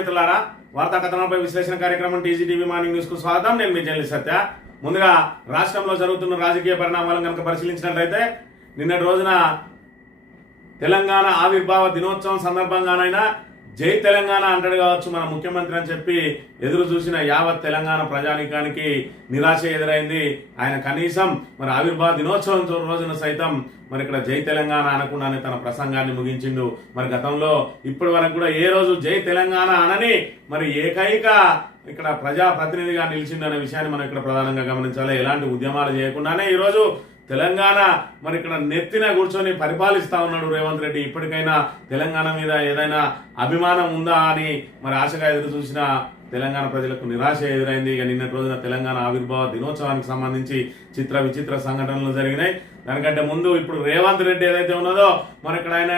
మిత్రులారా, వార్తా కథనంపై విశ్లేషణ కార్యక్రమం టీజీటీవీ మార్నింగ్ న్యూస్ కు స్వాగతం. నేను మీ జర్నలిస్ట్ సత్య. ముందుగా రాష్ట్రంలో జరుగుతున్న రాజకీయ పరిణామాలను కనుక పరిశీలించినట్లయితే నిన్నటి రోజున తెలంగాణ ఆవిర్భావ దినోత్సవం సందర్భంగానైనా జై తెలంగాణ అంటాడు కావచ్చు మన ముఖ్యమంత్రి అని చెప్పి ఎదురు చూసిన యావత్ తెలంగాణ ప్రజానీకానికి నిరాశ ఎదురైంది. ఆయన కనీసం మరి ఆవిర్భావ దినోత్సవం రోజున సైతం మరి ఇక్కడ జై తెలంగాణ అనకుండానే తన ప్రసంగాన్ని ముగించిండు. మరి గతంలో ఇప్పటి వరకు కూడా ఏ రోజు జై తెలంగాణ అనని మరి ఏకైక ఇక్కడ ప్రజా ప్రతినిధిగా నిలిచిండు అనే విషయాన్ని మనం ఇక్కడ ప్రధానంగా గమనించాలి. ఎలాంటి ఉద్యమాలు చేయకుండానే ఈరోజు తెలంగాణ మరి ఇక్కడ నెత్తిన కూర్చొని పరిపాలిస్తా ఉన్నాడు రేవంత్ రెడ్డి. ఇప్పటికైనా తెలంగాణ మీద ఏదైనా అభిమానం ఉందా అని మరి ఆశగా ఎదురు చూసిన తెలంగాణ ప్రజలకు నిరాశ ఎదురైంది. ఇక నిన్నటి రోజున తెలంగాణ ఆవిర్భావ దినోత్సవానికి సంబంధించి చిత్ర విచిత్ర సంఘటనలు జరిగినాయి. దానికంటే ముందు ఇప్పుడు రేవంత్ రెడ్డి ఏదైతే ఉన్నదో మరి ఇక్కడ ఆయన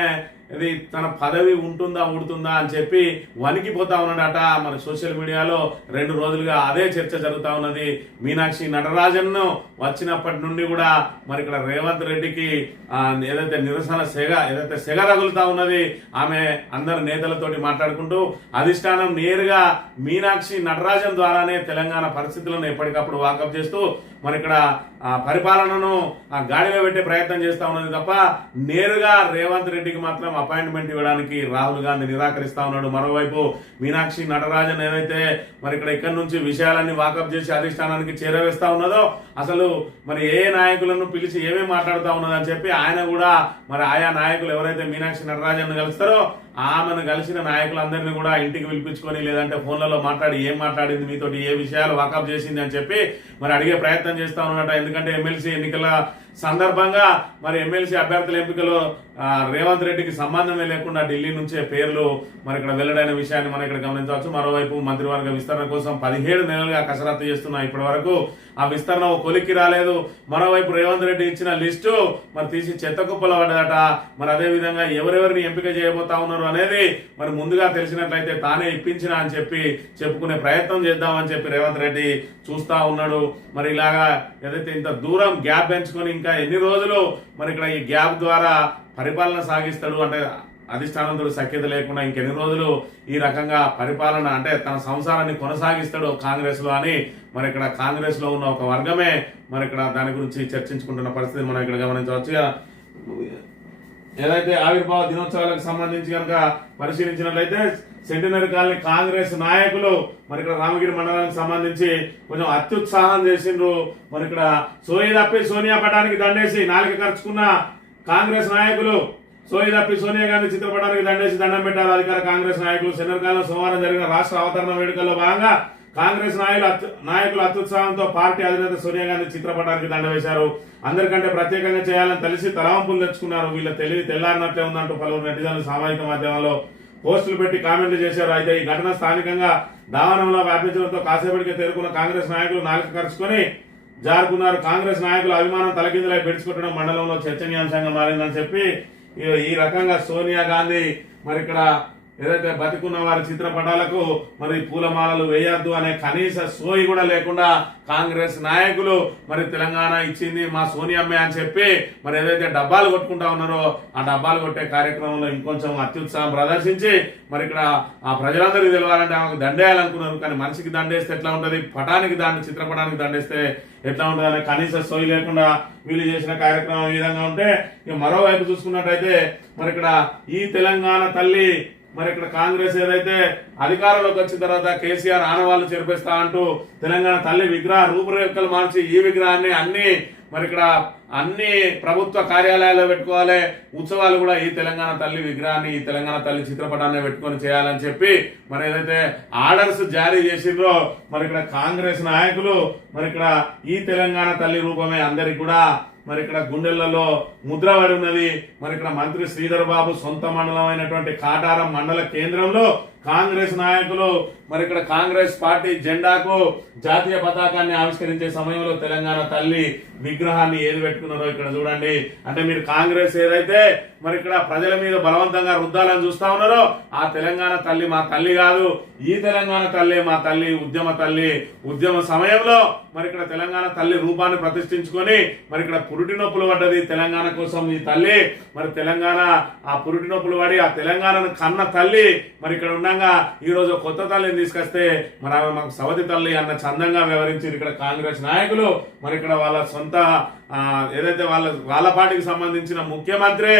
ఇది తన పదవి ఉంటుందా ఊడుతుందా అని చెప్పి వణికిపోతా ఉన్నాడట. మరి సోషల్ మీడియాలో 2 రోజులుగా అదే చర్చ జరుగుతా ఉన్నది. మీనాక్షి నటరాజన్ వచ్చినప్పటి నుండి కూడా మరి ఇక్కడ రేవంత్ రెడ్డికి ఏదైతే నిరసన సెగ రగులుతా ఉన్నది. ఆమె అందరు నేతలతోటి మాట్లాడుకుంటూ అధిష్టానం నేరుగా మీనాక్షి నటరాజన్ ద్వారానే తెలంగాణ పరిస్థితులను ఎప్పటికప్పుడు వాకప్ చేస్తూ మరి ఇక్కడ పరిపాలనను గాడిలో పెట్టే ప్రయత్నం చేస్తా ఉన్నది తప్ప నేరుగా రేవంత్ రెడ్డికి మాత్రం అపాయింట్మెంట్ ఇవ్వడానికి రాహుల్ గాంధీ నిరాకరిస్తా ఉన్నాడు. మరోవైపు మీనాక్షి నటరాజన్ ఏదైతే మరి ఇక్కడ నుంచి విషయాలన్నీ వాకప్ చేసి అధిష్టానానికి చేరవేస్తా ఉన్నదో అసలు మరి ఏ నాయకులను పిలిచి ఏమేమి మాట్లాడుతా ఉన్నదని చెప్పి ఆయన కూడా మరి ఆయా నాయకులు ఎవరైతే మీనాక్షి నటరాజన్ కలుస్తారో ఆమెను కలిసిన నాయకులందరినీ కూడా ఇంటికి పిలిపించుకొని లేదంటే ఫోన్లలో మాట్లాడి ఏం మాట్లాడింది మీతోటి ఏ విషయాలు వాకప్ చేసింది అని చెప్పి మరి అడిగే ప్రయత్నం చేస్తా ఉన్నట. ఎందుకంటే ఎమ్మెల్సీ ఎన్నికల సందర్భంగా మరి ఎమ్మెల్సీ అభ్యర్థుల ఎంపికలో రేవంత్ రెడ్డికి సంబంధమే లేకుండా ఢిల్లీ నుంచే పేర్లు మరి ఇక్కడ వెల్లడైన విషయాన్ని మనం ఇక్కడ గమనించవచ్చు. మరోవైపు మంత్రివర్గ విస్తరణ కోసం 17 నెలలుగా కసరత్తు చేస్తున్నా ఇప్పటి వరకు ఆ విస్తరణ కొలిక్కి రాలేదు. మరోవైపు రేవంత్ రెడ్డి ఇచ్చిన లిస్టు మరి తీసి చెత్త కుప్పలో పడ్డదట. మరి అదే విధంగా ఎవరెవరిని ఎంపిక చేయబోతా ఉన్నారు అనేది మరి ముందుగా తెలిసినట్లయితే తానే ఇప్పించిన అని చెప్పి చెప్పుకునే ప్రయత్నం చేద్దామని చెప్పి రేవంత్ రెడ్డి చూస్తా ఉన్నాడు. మరి ఇలాగా ఏదైతే ఇంత దూరం గ్యాప్ పెంచుకొని ఇంకా ఎన్ని రోజులు మరి ఇక్కడ ఈ గ్యాప్ ద్వారా పరిపాలన సాగిస్తాడు అంటే అధిష్టానంతో సఖ్యత లేకుండా ఇంకెన్ని రోజులు ఈ రకంగా పరిపాలన అంటే తన సంసారాన్ని కొనసాగిస్తాడు కాంగ్రెస్ లో అని మరి ఇక్కడ కాంగ్రెస్ లో ఉన్న ఒక వర్గమే మరి ఇక్కడ దాని గురించి చర్చించుకుంటున్న పరిస్థితి మనం ఇక్కడ గమనించవచ్చు. ఏదైతే ఆవిర్భావ దినోత్సవాలకు సంబంధించి కనుక పరిశీలించినట్లయితే సెంటినరీ కాలనీ కాంగ్రెస్ నాయకులు మరి ఇక్కడ రామగిరి మండలానికి సంబంధించి కొంచెం అత్యుత్సాహం చేసిండ్రు. మరి ఇక్కడ సోయి తప్పి సోనియా పటానికి దండేసి నాలుక ఖర్చుకున్న కాంగ్రెస్ నాయకులు సోయి తప్పి సోనియా గాంధీ చిత్రపటానికి దండేసి దండం పెట్టారు అధికార కాంగ్రెస్ నాయకులు. సెంటినరీ కాలనీ సోమవారం జరిగిన రాష్ట్ర అవతరణ వేడుకల్లో భాగంగా కాంగ్రెస్ నాయకుల అత్యుత్సాహంతో పార్టీ అధినేత సోనియా గాంధీ చిత్రపటానికి దండ వేశారు. అందరికంటే ప్రత్యేకంగా చేయాలని తెలిసి తలవంపులు తెచ్చుకున్నారు. వీళ్ళ తెలివి తెల్లారినట్లే ఉందంటూ పలువురు నెటిజన్లు సామాజిక మాధ్యమాల్లో పోస్టులు పెట్టి కామెంట్లు చేశారు. అయితే ఈ ఘటన స్థానికంగా దావనంలో వ్యాపించడంతో కాసేపటికి తేరుకున్న కాంగ్రెస్ నాయకులు నాలుక ఖర్చుకొని జారుకున్నారు. కాంగ్రెస్ నాయకుల అభిమానం తలకిందులై పెంచుకుంటడం మండలంలో చర్చనీయాంశంగా మారిందని చెప్పి ఈ రకంగా సోనియా గాంధీ మరి ఇక్కడ ఏదైతే బతికున్న వారి చిత్రపటాలకు మరి పూలమాలలు వేయద్దు అనే కనీస సోయి కూడా లేకుండా కాంగ్రెస్ నాయకులు మరి తెలంగాణ ఇచ్చింది మా సోనియమ్మే అని చెప్పి మరి ఏదైతే డబ్బాలు కొట్టుకుంటా ఉన్నారో ఆ డబ్బాలు కొట్టే కార్యక్రమంలో ఇంకొంచెం అత్యుత్సాహం ప్రదర్శించి మరి ఇక్కడ ఆ ప్రజలందరికీ తెలవాలంటే ఆమెకు దండేయాలనుకున్నారు. కానీ మనిషికి దండేస్తే ఎట్లా ఉంటది, పటానికి చిత్రపటానికి దండేస్తే ఎట్లా ఉంటది అనే కనీస సోయి లేకుండా వీళ్ళు చేసిన కార్యక్రమం ఈ విధంగా ఉంటే ఇక మరోవైపు చూసుకున్నట్టయితే మరి ఇక్కడ ఈ తెలంగాణ తల్లి మరి ఇక్కడ కాంగ్రెస్ ఏదైతే అధికారంలోకి వచ్చిన తర్వాత కేసీఆర్ ఆనవాళ్లు చేర్పిస్తా అంటూ తెలంగాణ తల్లి విగ్రహ రూపురేఖలు మార్చి ఈ విగ్రహాన్ని మరి ఇక్కడ అన్ని ప్రభుత్వ కార్యాలయాల్లో పెట్టుకోవాలి, ఉత్సవాలు కూడా ఈ తెలంగాణ తల్లి విగ్రహాన్ని ఈ తెలంగాణ తల్లి చిత్రపటాన్ని పెట్టుకొని చేయాలని చెప్పి మరి ఏదైతే ఆర్డర్స్ జారీ చేసిండ్రో మరి ఇక్కడ కాంగ్రెస్ నాయకులు మరి ఇక్కడ ఈ తెలంగాణ తల్లి రూపమే అందరికి కూడా మరి ఇక్కడ గుండెలలో ముద్రపడి ఉన్నది. మరి ఇక్కడ మంత్రి శ్రీధర్ బాబు సొంత మండలం అయినటువంటి కాటారం మండల కేంద్రంలో కాంగ్రెస్ నాయకులు మరి ఇక్కడ కాంగ్రెస్ పార్టీ జెండాకు జాతీయ పతాకాన్ని ఆవిష్కరించే సమయంలో తెలంగాణ తల్లి విగ్రహాన్ని ఏది పెట్టుకున్నారో ఇక్కడ చూడండి. అంటే మీరు కాంగ్రెస్ ఏదైతే మరి ఇక్కడ ప్రజల మీద బలవంతంగా రుద్దాలని చూస్తా ఉన్నారో ఆ తెలంగాణ తల్లి మా తల్లి కాదు, ఈ తెలంగాణ తల్లి మా తల్లి, ఉద్యమ తల్లి. ఉద్యమ సమయంలో మరి ఇక్కడ తెలంగాణ తల్లి రూపాన్ని ప్రతిష్ఠించుకొని మరి ఇక్కడ పురిటి నొప్పులు పడ్డది తెలంగాణ కోసం ఈ తల్లి. మరి తెలంగాణ ఆ పురిటి నొప్పులు పడి ఆ తెలంగాణను కన్న తల్లి మరి ఇక్కడ ఉండగా ఈ రోజు కొత్త తల్లిని తీసుకొస్తే మరి ఆమె మాకు సవతి తల్లి అన్న చందంగా వ్యవహరించారు ఇక్కడ కాంగ్రెస్ నాయకులు. మరి ఇక్కడ వాళ్ళ సొంత ఏదైతే వాళ్ళ పార్టీకి సంబంధించిన ముఖ్యమంత్రి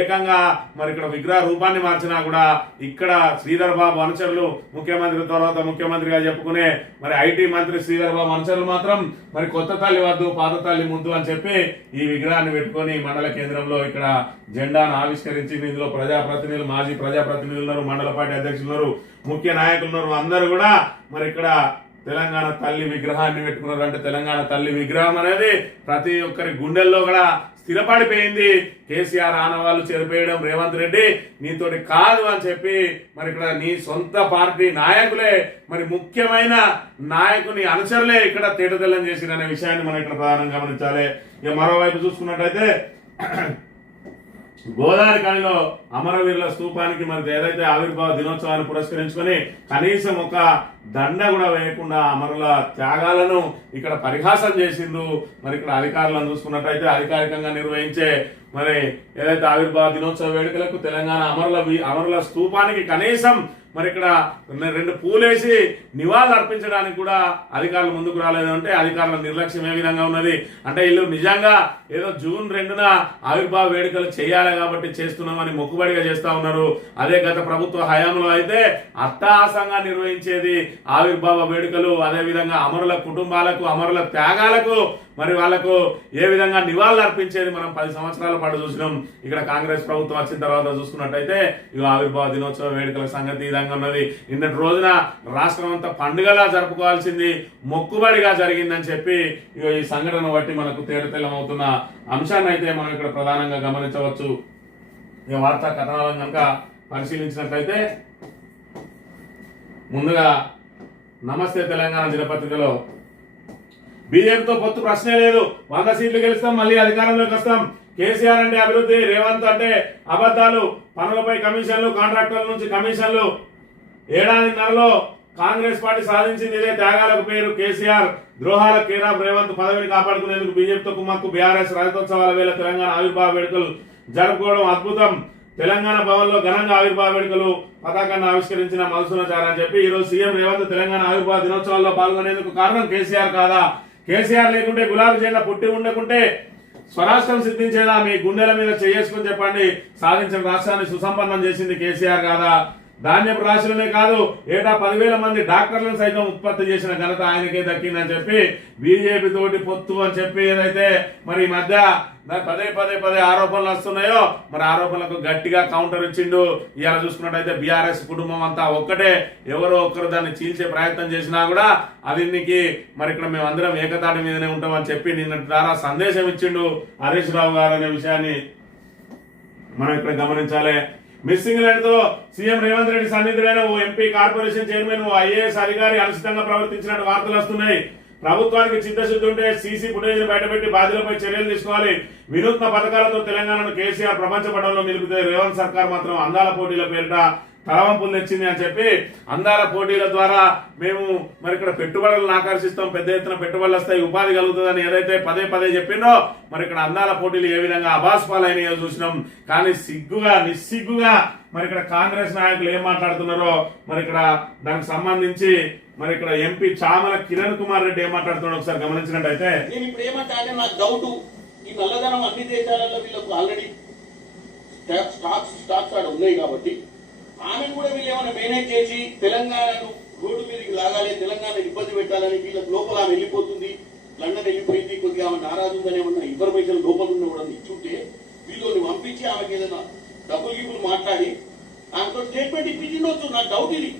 ఏకంగా మరి ఇక్కడ విగ్రహ రూపాన్ని మార్చినా కూడా ఇక్కడ శ్రీధర్ బాబు అనుచరులు, ముఖ్యమంత్రి తర్వాత ముఖ్యమంత్రిగా చెప్పుకునే మరి ఐటీ మంత్రి శ్రీధర్ బాబు అనుచరులు మాత్రం మరి కొత్త తల్లి వద్దు పాత తల్లి ముద్దు అని చెప్పి ఈ విగ్రహాన్ని పెట్టుకొని మండల కేంద్రంలో ఇక్కడ జెండాను ఆవిష్కరించి ఇందులో ప్రజాప్రతినిధులు, మాజీ ప్రజాప్రతినిధులు ఉన్నారు, మండల పార్టీ అధ్యక్షులు ఉన్నారు, ముఖ్య నాయకులు ఉన్నారు. అందరూ కూడా మరి ఇక్కడ తెలంగాణ తల్లి విగ్రహాన్ని పెట్టుకున్నారు. అంటే తెలంగాణ తల్లి విగ్రహం అనేది ప్రతి ఒక్కరి గుండెల్లో కూడా స్థిరపడిపోయింది. కేసీఆర్ ఆనవాళ్ళు చెరిపేయడం రేవంత్ రెడ్డి నీతోటి కాదు అని చెప్పి మరి ఇక్కడ నీ సొంత పార్టీ నాయకులే మరి ముఖ్యమైన నాయకుని అనుచరులే ఇక్కడ తేటతెల్లం చేసిరనే విషయాన్ని మనం ఇక్కడ ప్రధానంగా గమనించాలి. ఇక మరోవైపు చూసుకున్నట్టయితే గోదావరి ఖనిలో అమరవీరుల స్తూపానికి మరి ఏదైతే ఆవిర్భావ దినోత్సవాన్ని పురస్కరించుకొని కనీసం ఒక దండ కూడా వేయకుండా అమరుల త్యాగాలను ఇక్కడ పరిహాసం చేసిండు. మరి ఇక్కడ అధికారులను చూసుకున్నట్టయితే అధికారికంగా నిర్వహించే మరి ఏదైతే ఆవిర్భావ దినోత్సవ వేడుకలకు తెలంగాణ అమరుల స్తూపానికి కనీసం మరి ఇక్కడ 2 పూలేసి నివాళులు అర్పించడానికి కూడా అధికారులు ముందుకు రాలేదు. అంటే అధికారుల నిర్లక్ష్యం ఏ విధంగా ఉన్నది అంటే వీళ్ళు నిజంగా ఏదో జూన్ 2న ఆవిర్భావ వేడుకలు చేయాలి కాబట్టి చేస్తున్నామని మొక్కుబడిగా చేస్తా ఉన్నారు. అదే గత ప్రభుత్వ హయాంలో అయితే అట్టహాసంగా నిర్వహించేది ఆవిర్భావ వేడుకలు. అదే విధంగా అమరుల కుటుంబాలకు, అమరుల త్యాగాలకు మరి వాళ్లకు ఏ విధంగా నివాళులు అర్పించేది మనం 10 సంవత్సరాల పాటు చూసినాం. ఇక్కడ కాంగ్రెస్ ప్రభుత్వం వచ్చిన తర్వాత చూసుకున్నట్టయితే ఇక ఆవిర్భావ దినోత్సవ వేడుకల సంగతి ఈ విధంగా ఉన్నది. నిన్నటి రోజున రాష్ట్రం అంతా పండుగలా జరుపుకోవాల్సింది మొక్కుబడిగా జరిగిందని చెప్పి ఇక ఈ సంఘటన బట్టి మనకు తేటతెల్లమవుతున్న అంశాన్ని అయితే మనం ఇక్కడ ప్రధానంగా గమనించవచ్చు. ఈ వార్తా కథనాలను కనుక పరిశీలించినట్లయితే ముందుగా నమస్తే తెలంగాణ దినపత్రికలో బీజేపీతో పొత్తు ప్రశ్నే లేదు, 100 సీట్లు గెలుస్తాం, మళ్ళీ అధికారంలోకి వస్తాం, కేసీఆర్ అంటే అభివృద్ధి, రేవంత్ అంటే అబద్ధాలు, పనులపై కమిషన్లు, కాంట్రాక్టర్ల నుంచి కమిషన్లు. ఏడాదిన్నరలో కాంగ్రెస్ పార్టీ సాధించింది ఇదే త్యాగాలకు పేరు. కేసీఆర్ ద్రోహాల కేరాఫ్ రేవంత్ పదవిని కాపాడుకునేందుకు బీజేపీతో కుమ్మక్కు. బీఆర్ఎస్ రజతోత్సవాల వేళ తెలంగాణ ఆవిర్భావ వేడుకలు జరుపుకోవడం అద్భుతం. తెలంగాణ భవన్ లో ఘనంగా ఆవిర్భావ వేడుకలు పతాకాన్ని ఆవిష్కరించిన మధుసూదనాచారి అని చెప్పి ఈరోజు సీఎం రేవంత్ తెలంగాణ ఆవిర్భావ దినోత్సవాల్లో పాల్గొనేందుకు కారణం కేసీఆర్ కాదా? కేసీఆర్ లేకుంటే గులాబీ జెండా పుట్టి ఉండకుంటే స్వరాష్ట్రం సిద్ధించేదా? మీ గుండెల మీద చేసుకుని చెప్పండి. సాధించిన రాష్ట్రాన్ని సుసంపన్నం చేసింది కేసీఆర్ కాదా? ధాన్యపు రాశులనే కాదు ఏటా 10,000 మంది డాక్టర్లను సైతం ఉత్పత్తి చేసిన ఘనత ఆయనకే దక్కిందని చెప్పి బీజేపీ తోటి పొత్తు అని చెప్పి ఏదైతే మరి ఈ మధ్య పదే ఆరోపణలు వస్తున్నాయో మరి ఆరోపణలకు గట్టిగా కౌంటర్ ఇచ్చిండు. ఇవాళ చూసుకున్నట్టయితే బీఆర్ఎస్ కుటుంబం అంతా ఒక్కటే, ఎవరో ఒక్కరు దాన్ని చీల్చే ప్రయత్నం చేసినా కూడా అదినికి మరి ఇక్కడ మేము అందరం ఏకతాటి మీదనే ఉంటామని చెప్పి నిన్న ద్వారా సందేశం ఇచ్చిండు హరీష్ రావు గారు అనే విషయాన్ని మనం ఇక్కడ గమనించాలి. మిస్సింగ్ తో సీఎం రేవంత్ రెడ్డి సన్నిధులైన ఓ ఎంపీ, కార్పొరేషన్ చైర్మన్, ఓ ఐఏఎస్ అధికారి అనుచితంగా ప్రవర్తించినట్టు వార్తలు వస్తున్నాయి. ప్రభుత్వానికి చిత్తశుద్ధి ఉంటే సీసీ ఫుటేజ్ బయటపెట్టి బాధ్యులపై చర్యలు తీసుకోవాలి. వినూత్న పథకాలతో తెలంగాణను కేసీఆర్ ప్రపంచ పటంలో నిలిపితే రేవంత్ సర్కార్ మాత్రం అందాల పోటీల పేరిట తలవంపులు తెచ్చింది అని చెప్పి అందాల పోటీల ద్వారా మేము మరి ఇక్కడ పెట్టుబడులను ఆకర్షిస్తాం, పెద్ద ఎత్తున పెట్టుబడులు వస్తాయి, ఉపాధి కలుగుతుందని ఏదైతే పదే చెప్పిందో మరి ఇక్కడ అందాల పోటీలు ఏ విధంగా అబాస్పాలైనయో చూసినాం. కానీ నిస్సిగ్గుగా మరి ఇక్కడ కాంగ్రెస్ నాయకులు ఏం మాట్లాడుతున్నారో మరి ఇక్కడ దానికి సంబంధించి మరి ఇక్కడ ఎంపీ చామల కిరణ్ కుమార్ రెడ్డి ఏం మాట్లాడుతున్నారో ఒకసారి గమనించినట్టయితే, నేను ఇప్పుడు ఏమంటా అంటే నాకు డౌట్, ఈ నల్లధనం అన్ని దేశాలలో వీళ్ళకు ఆల్రెడీ స్టాక్స్ ఆడ ఉన్నాయి కాబట్టి ఆమెను కూడా వీళ్ళు ఏమైనా మేనేజ్ చేసి తెలంగాణను రోడ్డు మీదకి లాగాలి, తెలంగాణ ఇబ్బంది పెట్టాలని వీళ్ళకి లోపల ఆమె వెళ్ళిపోతుంది, లండన్ వెళ్ళిపోయింది, కొద్దిగా ఆమె నారాజు ఉందని ఏమన్నా ఇన్ఫర్మేషన్ లోపల ఉన్న కూడా ఇచ్చుంటే వీళ్ళని పంపించి ఆమెకి ఏదైనా డబ్బులు మాట్లాడి ఆమెతో స్టేట్మెంట్ ఇప్పించిండొచ్చు. నాకు డౌట్ ఇది.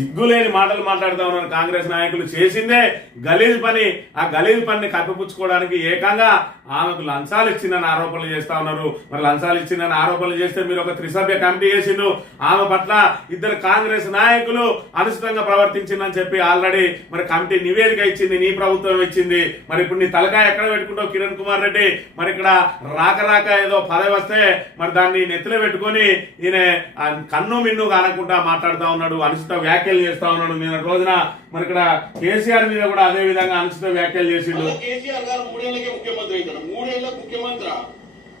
సిగ్గులేని మాటలు మాట్లాడుతా ఉన్నారు కాంగ్రెస్ నాయకులు. చేసిందే గలీజ్ పని. ఆ గలీజ్ పనిని కప్పిపుచ్చుకోవడానికి ఏకంగా ఆమెకు లంచాలు ఇచ్చిందని ఆరోపణలు చేస్తా ఉన్నారు. మరి లంచాలు ఇచ్చిందని ఆరోపణలు చేస్తే మీరు ఒక త్రిసభ్య కమిటీ చేసిండు. ఆమె పట్ల ఇద్దరు కాంగ్రెస్ నాయకులు అనుచితంగా ప్రవర్తించిందని చెప్పి ఆల్రెడీ మరి కమిటీ నివేదిక ఇచ్చింది, నీ ప్రభుత్వం ఇచ్చింది. మరి ఇప్పుడు నీ తలకాయ ఎక్కడ పెట్టుకుంటావు కిరణ్ కుమార్ రెడ్డి? మరి ఇక్కడ రాక ఏదో పదవి వస్తే మరి దాన్ని నెత్తిలో పెట్టుకొని ఈయన కన్ను మిన్ను కానకుండా మాట్లాడుతా ఉన్నాడు, అనుచిత వ్యాఖ్యలు చేస్తా ఉన్నాడు. నిన్న రోజున మరి ఇక్కడ కేసీఆర్ మీద కూడా అదే విధంగా అనుచిత వ్యాఖ్యలు చేసిండు. కేసీఆర్ గారు 3 ఏళ్లకే ముఖ్యమంత్రి అవుతాడు. 3 ఏళ్ల ముఖ్యమంత్రి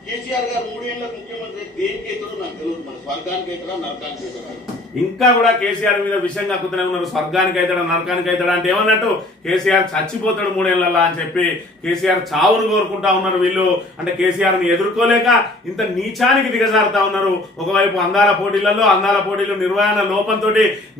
కేసీఆర్ గారు 3 ఏళ్ల ముఖ్యమంత్రి దేనికి అవుతాడో నాకు తెలియదు. మన స్వర్గానికి అవుతాడా నరకానికి అవుతాడా? ఇంకా కూడా కేసీఆర్ మీద విషయం కక్కుతూనే ఉన్నారు. స్వర్గానికి అవుతాడా నరకానికి అవుతాడా అంటే ఏమన్నట్టు కేసీఆర్ చచ్చిపోతాడు 3 ఏళ్లలో అని చెప్పి కేసీఆర్ చావును కోరుకుంటా ఉన్నారు వీళ్ళు. అంటే కేసీఆర్ ని ఎదుర్కోలేక ఇంత నీచానికి దిగజారుతా ఉన్నారు. ఒకవైపు అందాల పోటీలు నిర్వహణ లోపంతో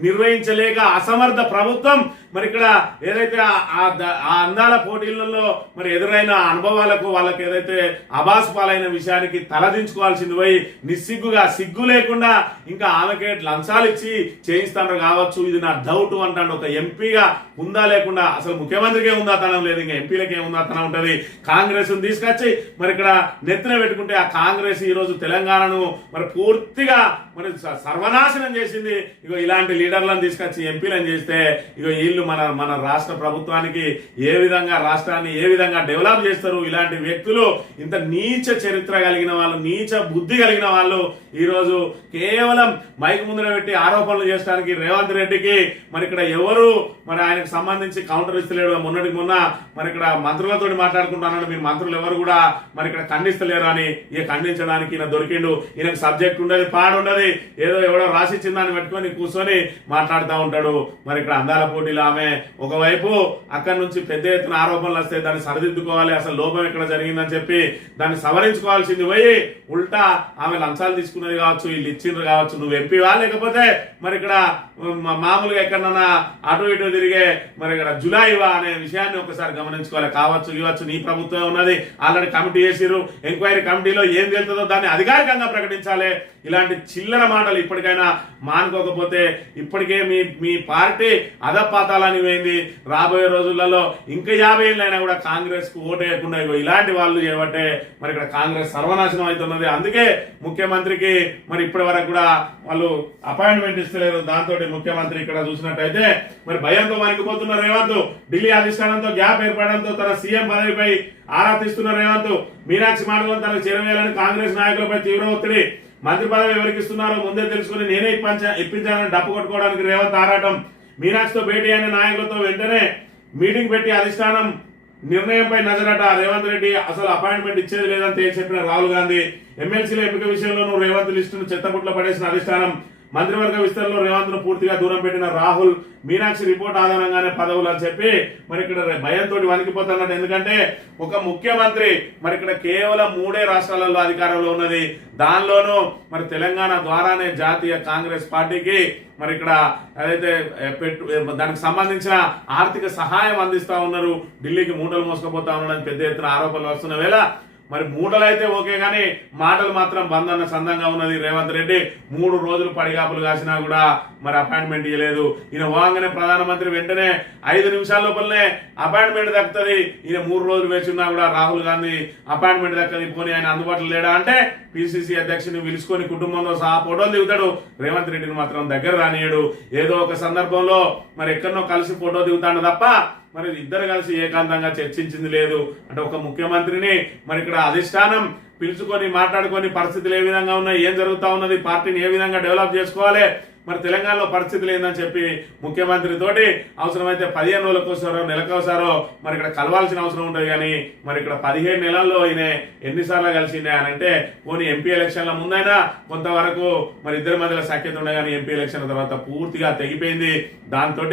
నిర్వహించలేక అసమర్థ ప్రభుత్వం మరి ఇక్కడ ఏదైతే ఆ అందాల పోటీలలో మరి ఎదురైన అనుభవాలకు వాళ్ళకి ఏదైతే అబాస్ పాలైన విషయానికి తలదించుకోవాల్సింది పోయి నిస్సిగ్గుగా సిగ్గు లేకుండా ఇంకా ఆమెకే లంచాలు ఇచ్చి చేయిస్తాను కావచ్చు. ఇది నా డౌట్ అంటాడు. ఒక ఎంపీగా ఉందా లేకుండా అసలు ముఖ్యమంత్రికే ఉందా తనం లేదు, ఇంకా ఎంపీలకే ఉందా తనం ఉంటది. కాంగ్రెస్ తీసుకొచ్చి మరి ఇక్కడ నెత్తిన పెట్టుకుంటే ఆ కాంగ్రెస్ ఈ రోజు తెలంగాణను మరి పూర్తిగా మరి సర్వనాశనం చేసింది. ఇగో ఇలాంటి లీడర్లను తీసుకొచ్చి ఎంపీలను చేస్తే ఇగో వీళ్ళు మన రాష్ట్ర ప్రభుత్వానికి ఏ విధంగా రాష్ట్రాన్ని ఏ విధంగా డెవలప్ చేస్తారు. ఇలాంటి వ్యక్తులు ఇంత నీచ చరిత్ర కలిగిన వాళ్ళు, నీచ బుద్ధి కలిగిన వాళ్ళు ఈ రోజు కేవలం మైక్ ముందర పెట్టి ఆరోపణలు చేయడానికి రేవంత్ రెడ్డికి మరి ఇక్కడ ఎవరు మరి ఆయనకు సంబంధించి కౌంటర్ ఇస్తలేడు. మొన్నటికి మొన్న మరి ఇక్కడ మంత్రులతో మాట్లాడుకుంటున్నాడు. మీరు మంత్రులు ఎవరు కూడా మరి ఇక్కడ ఖండిస్తలేరు అని ఇక ఖండించడానికి ఈయన దొరికిండు. ఈయనకు సబ్జెక్ట్ ఉండదు, పాడుండదు, ఏదో ఎవడో రాసిచ్చిందాన్ని పెట్టుకొని కూర్చొని మాట్లాడుతూ ఉంటాడు. మరి ఇక్కడ అందాల పోటీలు ఆమె ఒకవైపు అక్కడి నుంచి పెద్ద ఎత్తున ఆరోపణలు వస్తే దాన్ని సరిదిద్దుకోవాలి, అసలు లోపం ఎక్కడ జరిగిందని చెప్పి దాన్ని సవరించుకోవాల్సింది పోయి ఉల్టా ఆమె లంచాలు తీసుకున్నది కావచ్చు, వీళ్ళు ఇచ్చిండ్రు కావచ్చు, నువ్వు ఎంపీవా లేకపోతే మరి ఇక్కడ మామూలుగా ఎక్కడన్నా అటు ఇటు తిరిగే మరి ఇక్కడ జులాయివా అనే విషయాన్ని ఒకసారి గమనించుకోవాలి. కావచ్చు ఇవ్వచ్చు, నీ ప్రభుత్వం ఉన్నది, ఆల్రెడీ కమిటీ చేసిరు, ఎంక్వైరీ కమిటీలో ఏం తెలుతుందో దాన్ని అధికారికంగా ప్రకటించాలి. ఇలాంటి చిల్లర మాటలు ఇప్పటికైనా మానుకోకపోతే ఇప్పటికే మీ పార్టీ అధపాతాలని పోయింది. రాబోయే రోజులలో ఇంకా 50 ఏళ్ళైనా కూడా కాంగ్రెస్ కు ఓటేయకుండా ఇలాంటి వాళ్ళు చేయబట్టే మరి ఇక్కడ కాంగ్రెస్ సర్వనాశనం అవుతున్నది. అందుకే ముఖ్యమంత్రికి మరి ఇప్పటి వరకు కూడా వాళ్ళు అపాయింట్మెంట్ ఇస్తలేరు. దాంతో ముఖ్యమంత్రి ఇక్కడ చూసినట్టయితే మరి భయంతో వణికిపోతున్న రేవంత్, ఢిల్లీ అధిష్టానంతో గ్యాప్ ఏర్పడడంతో తన సీఎం పదవిపై ఆరా తీస్తున్న రేవంత్, మీనాక్షి మాటలను తనకు చేరవేయాలని కాంగ్రెస్ నాయకులపై తీవ్ర ఒత్తిడి. మంత్రి పదవి ఎవరికి ఇస్తున్నారో ముందే తెలుసుకుని నేనే ఇప్పించాలని డప్పు కొట్టుకోవడానికి రేవంత్ ఆరాటం. మీనాక్షితో భేటీ అయిన నాయకులతో వెంటనే మీటింగ్ పెట్టి అధిష్టానం నిర్ణయంపై నజరట. రేవంత్ రెడ్డి అసలు అపాయింట్మెంట్ ఇచ్చేది లేదని చెప్పిన రాహుల్ గాంధీ. ఎమ్మెల్సీల ఎంపిక విషయంలోనూ రేవంత్ లిస్టును చెత్తపుట్లో పడేసిన అధిష్టానం. మంత్రివర్గ విస్తరణలో రేవంత్ ను పూర్తిగా దూరం పెట్టిన రాహుల్, మీనాక్షి రిపోర్ట్ ఆధారంగానే పదవులు అని చెప్పి మరి ఇక్కడ భయంతో వణికిపోతున్నట్టు. ఎందుకంటే ఒక ముఖ్యమంత్రి మరి ఇక్కడ కేవలం 3 రాష్ట్రాలలో అధికారంలో ఉన్నది. దానిలోనూ మరి తెలంగాణ ద్వారానే జాతీయ కాంగ్రెస్ పార్టీకి మరి ఇక్కడ ఏదైతే దానికి సంబంధించిన ఆర్థిక సహాయం అందిస్తా ఉన్నారు. ఢిల్లీకి మూటలు మోసుకుపోతా ఉన్నాడని పెద్ద ఎత్తున ఆరోపణలు వస్తున్న వేళ మరి మూటలు అయితే ఓకే కానీ మాటలు మాత్రం బంద్ అన్న సందంగా ఉన్నది. రేవంత్ రెడ్డి 3 రోజులు పడిగాపులు కాసినా కూడా మరి అపాయింట్మెంట్ ఇవ్వలేదు. ఈయన పోగానే ప్రధానమంత్రి వెంటనే 5 నిమిషాల లోపలనే అపాయింట్మెంట్ దక్కుతుంది. ఈయన 3 రోజులు వేసున్నా కూడా రాహుల్ గాంధీ అపాయింట్మెంట్ దక్కది, పోనీ ఆయన అందుబాటులో లేడా అంటే పిసిసి అధ్యక్షుని పిలుచుకొని కుటుంబంలో సహా ఫోటోలు దిగుతాడు. రేవంత్ రెడ్డిని మాత్రం దగ్గర రానియడు. ఏదో ఒక సందర్భంలో మరి ఎక్కడనో కలిసి ఫోటో దిగుతాడు తప్ప మరి ఇద్దరు కలిసి ఏకాంతంగా చర్చించింది లేదు. అంటే ఒక ముఖ్యమంత్రిని మరి ఇక్కడ అధిష్టానం పిలుచుకొని మాట్లాడుకొని పరిస్థితులు ఏ విధంగా ఉన్నాయి, ఏం జరుగుతా ఉన్నది, పార్టీని ఏ విధంగా డెవలప్ చేసుకోవాలి, మరి తెలంగాణలో పరిస్థితులు ఏందని చెప్పి ముఖ్యమంత్రి తోటి అవసరమైతే 15 రోజులకోసారో నెలకోసారో మరి ఇక్కడ కలవాల్సిన అవసరం ఉంటుంది. కానీ మరి ఇక్కడ 17 నెలల్లో ఈయన ఎన్నిసార్లు కలిసిండే అని అంటే పోనీ ఎంపీ ఎలక్షన్ల ముందైనా కొంతవరకు మరి ఇద్దరి మధ్యలో సఖ్యత ఉండే కానీ ఎంపీ ఎలక్షన్ తర్వాత పూర్తిగా తెగిపోయింది. దాంతో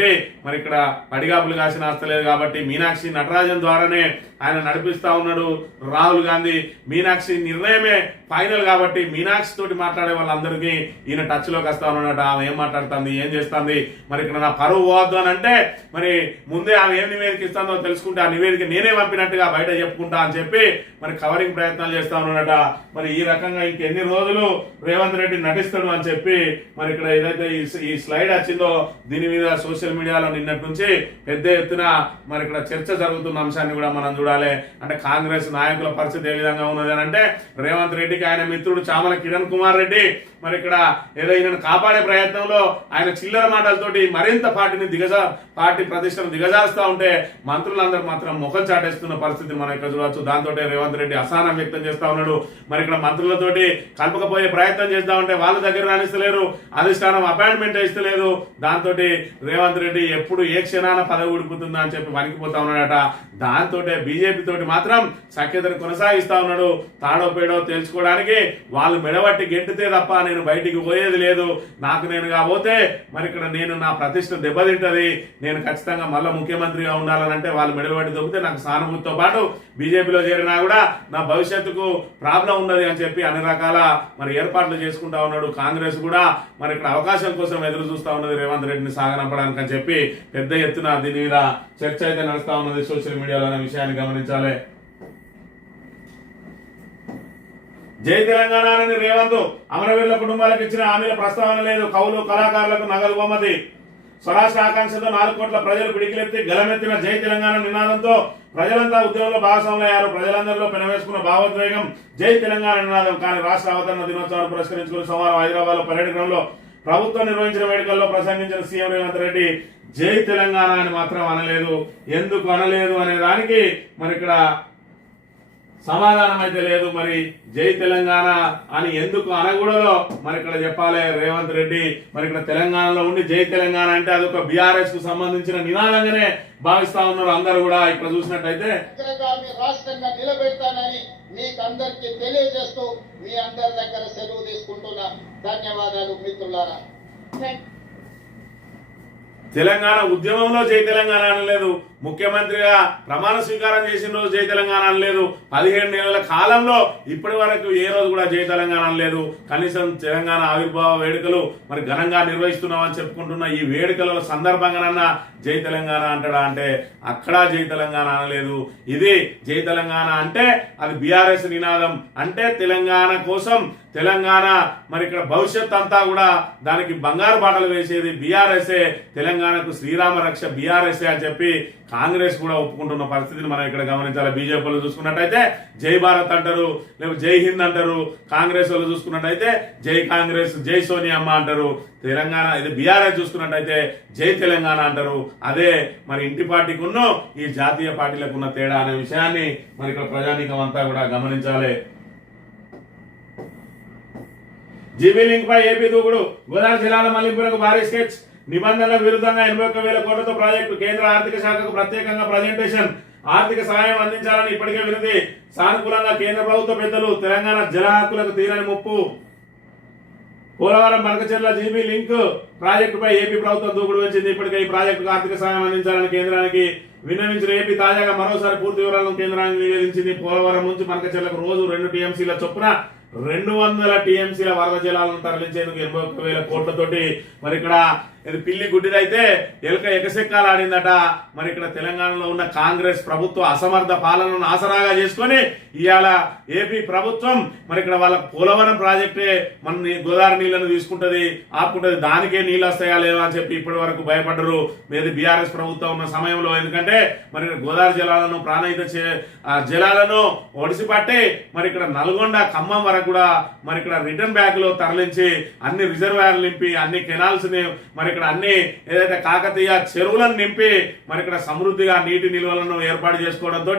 మరి ఇక్కడ పడిగాపులు కాసిన ఆస్తలేదు కాబట్టి మీనాక్షి నటరాజన్ ద్వారానే ఆయన నడిపిస్తా ఉన్నాడు రాహుల్ గాంధీ. మీనాక్షి నిర్ణయమే ఫైనల్ కాబట్టి మీనాక్షి తోటి మాట్లాడే వాళ్ళందరికీ ఈయన టచ్ లోకి వస్తా ఉన్నాడట. ఆమె ఏం మాట్లాడుతుంది, ఏం చేస్తుంది, మరి ఇక్కడ నా పరువు పోవద్దు అని అంటే మరి ముందే ఆమె ఏం నివేదిక ఇస్తుందో తెలుసుకుంటే ఆ నివేదిక నేనే పంపినట్టుగా బయట చెప్పుకుంటా అని చెప్పి మరి కవరింగ్ ప్రయత్నాలు చేస్తా ఉన్నాడట. మరి ఈ రకంగా ఇంకెన్ని రోజులు రేవంత్ రెడ్డి నటిస్తాడు అని చెప్పి మరి ఇక్కడ ఏదైతే ఈ స్లైడ్ వచ్చిందో దీని మీద సోషల్ మీడియాలో నిన్నటి నుంచి పెద్ద ఎత్తున మరి ఇక్కడ చర్చ జరుగుతున్న అంశాన్ని కూడా మనం చూడాలి. అంటే కాంగ్రెస్ నాయకుల పరిస్థితి ఏ విధంగా ఉన్నది అని అంటే రేవంత్ రెడ్డికి ఆయన మిత్రుడు చామల కిరణ్ కుమార్ రెడ్డి మరి ఇక్కడ ఏదో ఈయనను కాపాడే ప్రయత్నంలో ఆయన చిల్లర మాటలతోటి మరింత పార్టీ ప్రతిష్టను దిగజారుస్తా ఉంటే మంత్రులందరూ మాత్రం ముఖం చాటేస్తున్న పరిస్థితిని మనం ఇక్కడ చూడవచ్చు. దాంతో రేవంత్ రెడ్డి అసహనం వ్యక్తం చేస్తా ఉన్నాడు. మరి ఇక్కడ మంత్రులతోటి కలపకపోయే ప్రయత్నం చేస్తా ఉంటే వాళ్ళ దగ్గర రాణిస్తలేరు, అధిష్టానం అపాయింట్మెంట్ ఇస్తలేదు. దాంతో రేవంత్ రెడ్డి ఎప్పుడు ఏ క్షణాన పదవి ఉడిపోతుందా అని చెప్పి వణికిపోతా ఉన్నాడట. దాంతో బీజేపీ తోటి మాత్రం సఖ్యతను కొనసాగిస్తా ఉన్నాడు. తాడో పేడో తెలుసుకోవడానికి వాళ్ళు మెడబట్టి గెంటితే తప్ప నేను బయటికి పోయేది లేదు, నాకు నేనుగా పోతే మరి ఇక్కడ నేను నా ప్రతిష్ట దెబ్బతింటది, నేను ఖచ్చితంగా మళ్ళీ ముఖ్యమంత్రిగా ఉండాలని అంటే వాళ్ళు మెడబట్టి దొబ్బితే నాకు సానుభూతితో పాటు బీజేపీలో చేరినా కూడా నా భవిష్యత్తుకు ప్రాబ్లం ఉన్నది అని చెప్పి అన్ని రకాల మరి ఏర్పాట్లు చేసుకుంటా ఉన్నాడు. కాంగ్రెస్ కూడా మరి ఇక్కడ అవకాశం కోసం ఎదురు చూస్తా ఉన్నది రేవంత్ రెడ్డిని సాగనంపడానికి అని చెప్పి పెద్ద ఎత్తున దీని మీద చర్చ అయితే నడుస్తా ఉన్నది సోషల్ మీడియాలో అనే విషయాన్ని గమనించాలి. జై తెలంగాణ అని రేవంత్ అమరవీరుల కుటుంబాలకు ఇచ్చిన హామీల ప్రస్తావన లేదు. కవులు కళాకారులకు నగదు బహుమతి. స్వరాష్ట్ర ఆకాంక్షతో 4 కోట్ల ప్రజలు పిడికిలెత్తి గలమెత్తిన జై తెలంగాణ నినాదంతో ప్రజలంతా ఉద్యమంలో భాగస్వాములయ్యారు. ప్రజలందరిలో పెనవేసుకున్న భావోద్వేగం జై తెలంగాణ నినాదం. కానీ రాష్ట్ర అవతరణ దినోత్సవాన్ని పురస్కరించుకుని సోమవారం హైదరాబాద్ లో పర్యటన గ్రౌండ్లో ప్రభుత్వం నిర్వహించిన వేడుకల్లో ప్రసంగించిన సీఎం రేవంత్ రెడ్డి జై తెలంగాణ అని మాత్రం అనలేదు. ఎందుకు అనలేదు అనే దానికి మరి ఇక్కడ సమాధానం అయితే లేదు. మరి జై తెలంగాణ అని ఎందుకు అనకూడదో మరి ఇక్కడ చెప్పాలి రేవంత్ రెడ్డి. మరి ఇక్కడ తెలంగాణలో ఉండి జై తెలంగాణ అంటే అదొక బీఆర్ఎస్ కు సంబంధించిన నినాదంగానే భావిస్తా ఉన్నారు అందరూ కూడా. ఇక్కడ చూసినట్టయితే రాష్ట్రంగా నిలబెడతానని మీకు అందరికి తెలియజేస్తూ మీ అందరి దగ్గర సెలవు తీసుకుంటున్నా. ధన్యవాదాలు మిత్రులారా. తెలంగాణ ఉద్యమంలో జై తెలంగాణ అనలేదు, ముఖ్యమంత్రిగా ప్రమాణ స్వీకారం చేసిన రోజు జై తెలంగాణ అనలేదు, 17 నెలల కాలంలో ఇప్పటి వరకు ఏ రోజు కూడా జై తెలంగాణ అనలేదు. కనీసం తెలంగాణ ఆవిర్భావ వేడుకలు మరి ఘనంగా నిర్వహిస్తున్నామని చెప్పుకుంటున్న ఈ వేడుకల సందర్భంగానన్నా జై తెలంగాణ అంటాడా అంటే అక్కడా జై తెలంగాణ అనలేదు. ఇది జై తెలంగాణ అంటే అది బీఆర్ఎస్ నినాదం. అంటే తెలంగాణ కోసం తెలంగాణ మరి ఇక్కడ భవిష్యత్ అంతా కూడా దానికి బంగారు బాటలు వేసేది బీఆర్ఎస్ఏ, తెలంగాణకు శ్రీరామ రక్ష బీఆర్ఎస్ఏ అని చెప్పి కాంగ్రెస్ కూడా ఒప్పుకుంటున్న పరిస్థితిని మనం ఇక్కడ గమనించాలి. బీజేపీ వాళ్ళు చూసుకున్నట్టయితే జై భారత్ అంటారు, లేకపోతే జై హింద్ అంటారు. కాంగ్రెస్ వాళ్ళు చూసుకున్నట్టయితే జై కాంగ్రెస్, జై సోనియమ్మ అంటారు. తెలంగాణ ఇది బీఆర్ఎస్ చూసుకున్నట్టయితే జై తెలంగాణ అంటారు. అదే మరి ఇంటి పార్టీకి ఉన్న ఈ జాతీయ పార్టీలకు ఉన్న తేడా అనే విషయాన్ని మరి ఇక్కడ ప్రజానీకం అంతా కూడా గమనించాలి. జీబీ లింక్ పై ఏపీ దూకుడు. గోదావరి జిల్లాల మల్లింపులకు భారీ స్కెచ్. నిబంధనలకు విరుద్ధంగా 81,000 కోట్లతో ప్రాజెక్టు. కేంద్ర ఆర్థిక శాఖకు ప్రత్యేకంగా ప్రజెంటేషన్. ఆర్థిక సహాయం అందించాలని ఇప్పటికే వినతి. సానుకూలంగా కేంద్ర ప్రభుత్వ పెద్దలు. తెలంగాణ జల హక్కులకు తీరని ముప్పు. పోలవరం బనకచెర్ల జీబీ లింక్ ప్రాజెక్టుపై ఏపీ ప్రభుత్వం దూకుడు వచ్చింది. ఇప్పటికే ఈ ప్రాజెక్టుకు ఆర్థిక సహాయం అందించాలని కేంద్రానికి విన్నవించిన ఏపీ తాజాగా మరోసారి పూర్తి వివరాలను కేంద్రానికి నివేదించింది. పోలవరం నుంచి బనకచెర్లకు రోజు 2 టీఎంసీల చొప్పున 200 టీఎంసీల వరద జలాలను తరలించేందుకు 81,000 కోట్లతోటి మరి ఇక్కడ ఇది పిల్లి గుడ్డిదైతే ఎలక ఎకసెక్కాలు ఆడిందట. మరి ఇక్కడ తెలంగాణలో ఉన్న కాంగ్రెస్ ప్రభుత్వ అసమర్థ పాలనను ఆసరాగా చేసుకొని ఇవాళ ఏపీ ప్రభుత్వం మరి ఇక్కడ వాళ్ళ పోలవరం ప్రాజెక్టే మన గోదావరి నీళ్లను తీసుకుంటది, ఆపుకుంటది, దానికే నీళ్ళు వస్తాయా లేవా అని చెప్పి ఇప్పటి వరకు భయపడ్డరు మీది బీఆర్ఎస్ ప్రభుత్వం ఉన్న సమయంలో. ఎందుకంటే మరి గోదావరి జలాలను ప్రాణహిత జలాలను ఒడిసిపట్టి మరి ఇక్కడ నల్గొండ ఖమ్మం వరకు కూడా మరి ఇక్కడ రిటర్న్ బ్యాక్ లో తరలించి అన్ని రిజర్వాయర్లు నింపి అన్ని కెనాల్స్ ని మరి ఇక్కడ అన్ని ఏదైతే కాకతీయ చెరువులను నింపి మరి ఇక్కడ సమృద్ధిగా నీటి నిల్వలను ఏర్పాటు చేసుకోవడంతో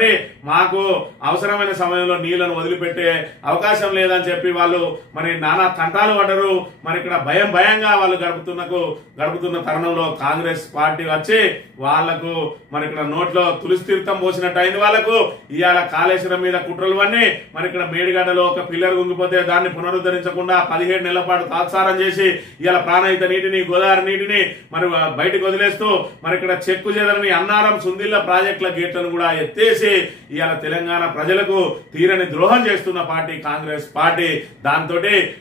మాకు అవసరమైన సమయంలో నీళ్లను వదిలిపెట్టే అవకాశం లేదని చెప్పి వాళ్ళు మరి నానా తంటాలు పడ్డరు. మరి ఇక్కడ భయంగా వాళ్ళు గడుపుతున్న తరుణంలో కాంగ్రెస్ పార్టీ వచ్చి వాళ్లకు మరి ఇక్కడ నోట్లో తులసి తీర్థం పోసినట్టు అయింది. వాళ్లకు ఇవాళ కాళేశ్వరం మీద కుట్రలు అన్ని మరి ఇక్కడ మేడిగడ్డలో ఒక పిల్లర్ గుంగిపోతే దాన్ని పునరుద్ధరించకుండా 17 నెలల పాటు తాత్సారం చేసి ఇవాళ ప్రాణహిత నీటిని గోదావరి నీటిని మరి బయటకు వదిలేస్తూ మరి ఇక్కడ చెక్కు చెదరని అన్నారం సుందిల్ల ప్రాజెక్టుల గేట్లను కూడా ఎత్తేసి ఇవాళ తెలంగాణ ప్రజలకు తీరని ద్రోహం చేస్తున్న పార్టీ కాంగ్రెస్ పార్టీ. దాంతో